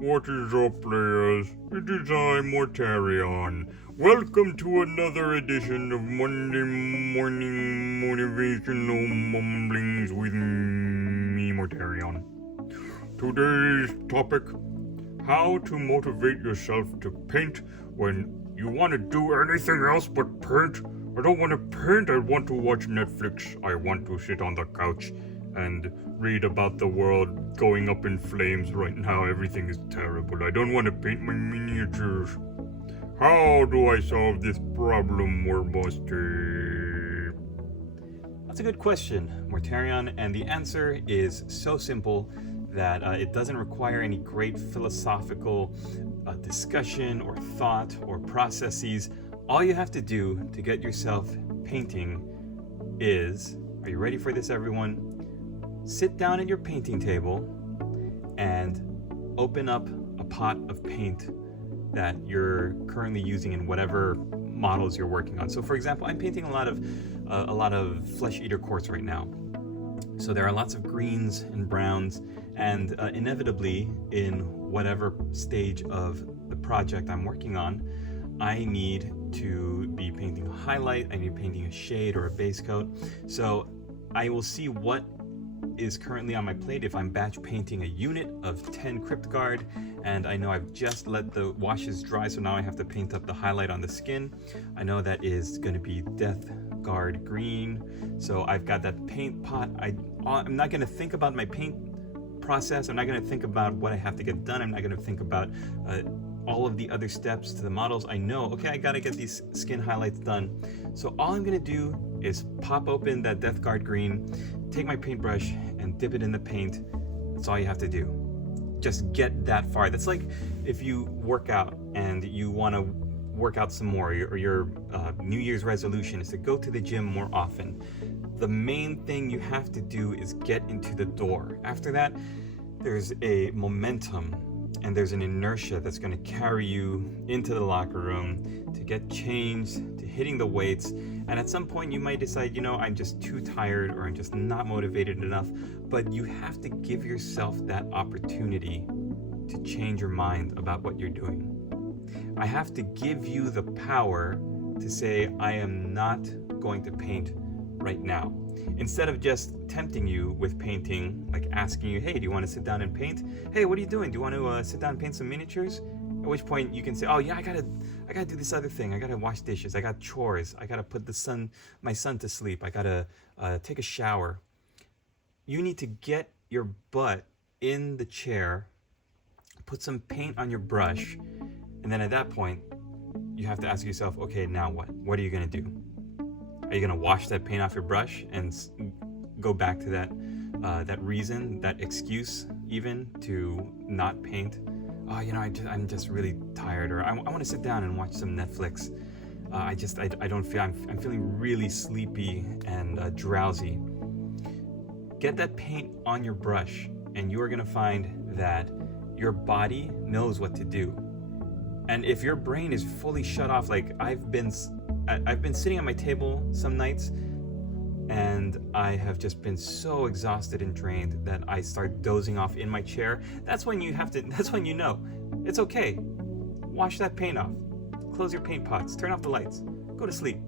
What is up, players? It is I, Mortarion. Welcome to another edition of Monday Morning Motivational Mumblings with me, Mortarion. Today's topic: how to motivate yourself to paint when you want to do anything else but paint. I don't want to paint, I want to watch Netflix. I want to sit on the couch and read about the world going up in flames right now. Everything is terrible. I don't want to paint my miniatures. How do I solve this problem, Warbuster? That's a good question, Mortarion, and the answer is so simple that it doesn't require any great philosophical discussion or thought or processes. All you have to do to get yourself painting is, are you ready for this, everyone? Sit down at your painting table and open up a pot of paint that you're currently using in whatever models you're working on. So for example, I'm painting a lot of flesh eater quartz right now. So there are lots of greens and browns, and inevitably in whatever stage of the project I'm working on, I need to be painting a highlight, I need painting a shade or a base coat. So I will see what is currently on my plate. If I'm batch painting a unit of 10 Crypt Guard and I know I've just let the washes dry, so now I have to paint up the highlight on the skin, I know that is going to be Death Guard green. So I've got that paint pot. I'm not going to think about my paint process. I'm not going to think about what I have to get done. I'm not going to think about all of the other steps to the models. I know, okay, I got to get these skin highlights done. So all I'm going to do is pop open that Death Guard green, take my paintbrush and dip it in the paint. That's all you have to do. Just get that far. That's like if you work out and you want to work out some more, or your New Year's resolution is to go to the gym more often. The main thing you have to do is get into the door. After that, there's a momentum and there's an inertia that's going to carry you into the locker room to get changed, to hitting the weights. And at some point you might decide, I'm just too tired or I'm just not motivated enough. But you have to give yourself that opportunity to change your mind about what you're doing. I have to give you the power to say, I am not going to paint right now. Instead of just tempting you with painting, like asking you, hey, do you want to sit down and paint? Hey, what are you doing? Do you want to sit down and paint some miniatures? At which point you can say, oh yeah, I gotta do this other thing. I gotta wash dishes. I got chores. I gotta put my son to sleep. I gotta take a shower. You need to get your butt in the chair, put some paint on your brush, and then at that point, you have to ask yourself, okay, now what? What are you gonna do? Are you gonna wash that paint off your brush and go back to that reason, that excuse even to not paint? Oh, I'm just really tired, or I want to sit down and watch some Netflix. I don't feel, I'm feeling really sleepy and drowsy. Get that paint on your brush, and you are gonna find that your body knows what to do. And if your brain is fully shut off, like I've been sitting at my table some nights and I have just been so exhausted and drained that I start dozing off in my chair. That's when you know it's okay. Wash that paint off, close your paint pots, turn off the lights, go to sleep.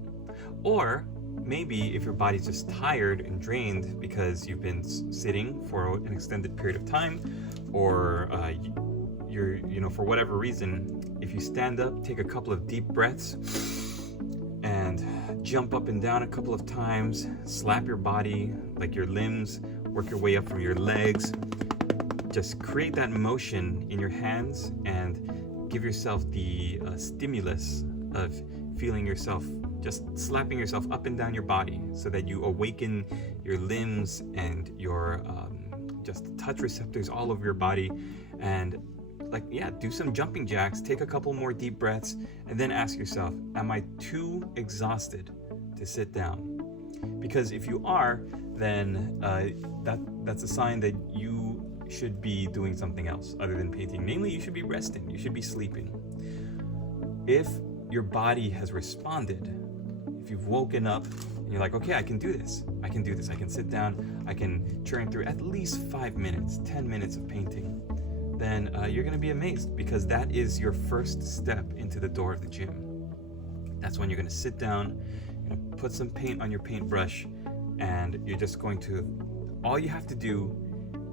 Or maybe if your body's just tired and drained because you've been sitting for an extended period of time, or you're for whatever reason, if you stand up, take a couple of deep breaths and jump up and down a couple of times, slap your body, like your limbs, work your way up from your legs. Just create that motion in your hands and give yourself the stimulus of feeling yourself, just slapping yourself up and down your body so that you awaken your limbs and your just touch receptors all over your body. And do some jumping jacks, take a couple more deep breaths, and then ask yourself, am I too exhausted to sit down? Because if you are, then that's a sign that you should be doing something else other than painting. Namely, you should be resting, you should be sleeping. If your body has responded, if you've woken up and you're like, okay, I can do this, I can sit down, I can churn through at least 5 minutes, 10 minutes of painting, then you're going to be amazed, because that is your first step into the door of the gym. That's when you're going to sit down, you're going to put some paint on your paintbrush, and you're just going to, all you have to do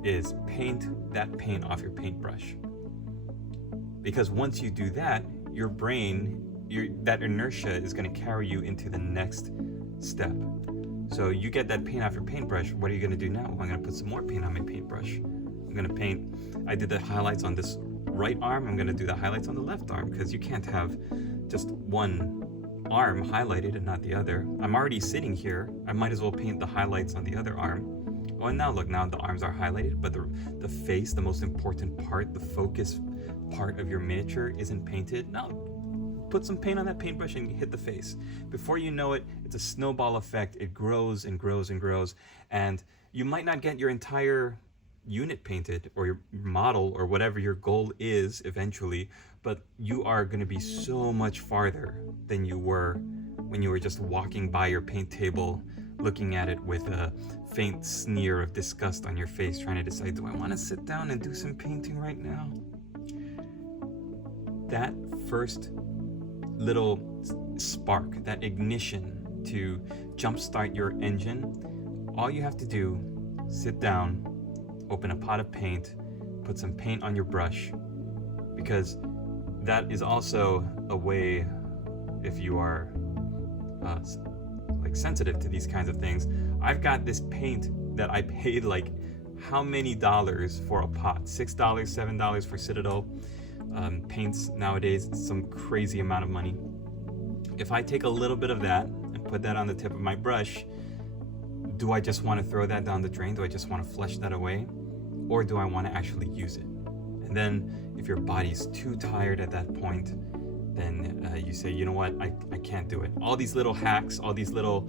is paint that paint off your paintbrush. Because once you do that, your brain, that inertia is going to carry you into the next step. So you get that paint off your paintbrush. What are you going to do now? I'm going to put some more paint on my paintbrush. I'm going to paint. I did the highlights on this right arm. I'm going to do the highlights on the left arm, because you can't have just one arm highlighted and not the other. I'm already sitting here. I might as well paint the highlights on the other arm. Oh, and now look, now the arms are highlighted, but the face, the most important part, the focus part of your miniature isn't painted. Now, put some paint on that paintbrush and hit the face. Before you know it, it's a snowball effect. It grows and grows and grows, and you might not get your entire unit painted, or your model, or whatever your goal is eventually, but you are going to be so much farther than you were when you were just walking by your paint table, looking at it with a faint sneer of disgust on your face, trying to decide, do I want to sit down and do some painting right now? That first little spark, that ignition to jumpstart your engine, all you have to do, sit down, open a pot of paint, put some paint on your brush, because that is also a way, if you are like sensitive to these kinds of things. I've got this paint that I paid like how many dollars for a pot? $6, $7 for Citadel paints nowadays. It's some crazy amount of money. If I take a little bit of that and put that on the tip of my brush, do I just want to throw that down the drain? Do I just want to flush that away? Or do I want to actually use it? And then if your body's too tired at that point, then you say, you know what, I can't do it. All these little hacks, all these little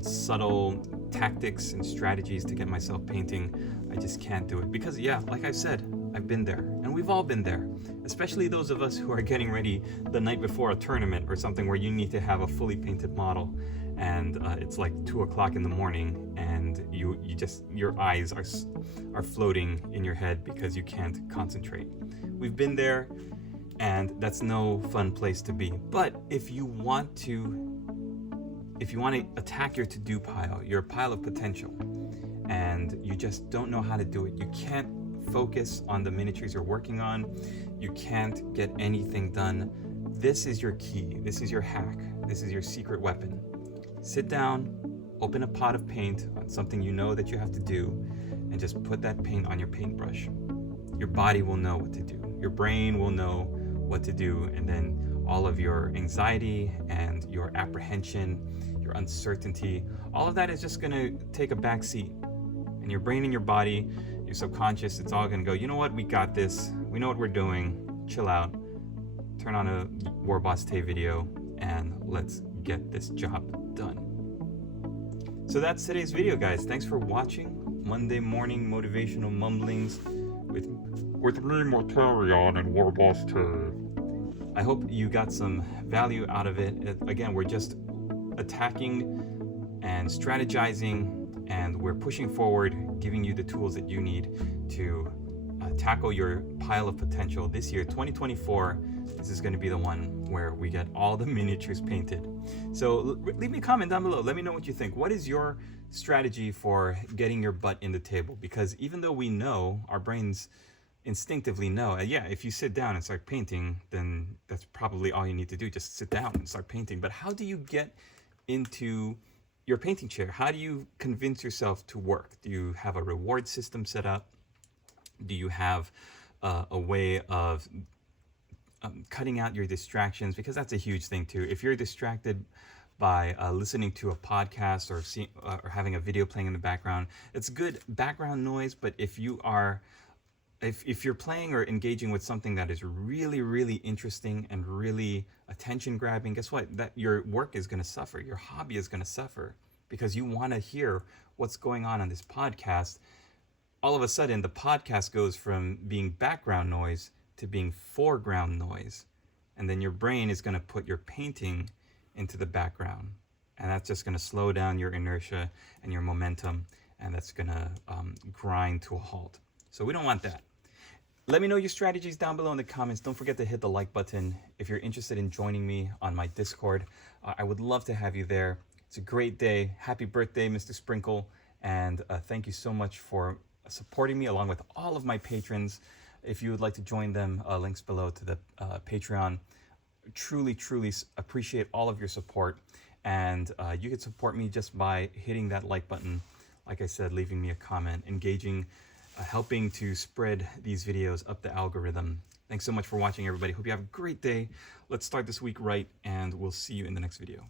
subtle tactics and strategies to get myself painting, I just can't do it. Because yeah, like I said, I've been there, and we've all been there, especially those of us who are getting ready the night before a tournament or something where you need to have a fully painted model, and it's like 2 o'clock in the morning, and you just, your eyes are floating in your head because you can't concentrate. We've been there, and that's no fun place to be. But if you want to attack your to-do pile, your pile of potential, and you just don't know how to do it, you can't focus on the miniatures you're working on, you can't get anything done, this is your key, this is your hack, this is your secret weapon. Sit down, open a pot of paint on something you know that you have to do, and just put that paint on your paintbrush. Your body will know what to do. Your brain will know what to do, and then all of your anxiety and your apprehension, your uncertainty, all of that is just going to take a back seat. And your brain and your body, your subconscious, it's all going to go, you know what, we got this. We know what we're doing. Chill out. Turn on a War Boss Tay video, and let's get this job done. So that's today's video, guys. Thanks for watching Monday morning motivational mumblings with me, Mortarion, and War Boss Tay. I hope you got some value out of it. Again, we're just attacking and strategizing, and we're pushing forward, giving you the tools that you need to tackle your pile of potential. This year, 2024, this is going to be the one where we get all the miniatures painted. So leave me a comment down below. Let me know what you think. What is your strategy for getting your butt in the table? Because even though we know, our brains instinctively know, yeah, if you sit down and start painting, then that's probably all you need to do. Just sit down and start painting. But how do you get into your painting chair? How do you convince yourself to work? Do you have a reward system set up? Do you have a way of cutting out your distractions? Because that's a huge thing too. If you're distracted by listening to a podcast or having a video playing in the background, it's good background noise. But if you're playing or engaging with something that is really, really interesting and really attention grabbing, guess what? That your work is going to suffer. Your hobby is going to suffer because you want to hear what's going on this podcast. All of a sudden, the podcast goes from being background noise to being foreground noise. And then your brain is going to put your painting into the background. And that's just going to slow down your inertia and your momentum. And that's going to grind to a halt. So we don't want that. Let me know your strategies down below in the comments. Don't forget to hit the like button. If you're interested in joining me on my Discord, I would love to have you there. It's a great day. Happy birthday, Mr. Sprinkle. And thank you so much for supporting me along with all of my patrons. If you would like to join them, links below to the Patreon. Truly, truly appreciate all of your support. And you can support me just by hitting that like button. Like I said, leaving me a comment, engaging, helping to spread these videos up the algorithm. Thanks so much for watching, everybody. Hope you have a great day. Let's start this week right, and we'll see you in the next video.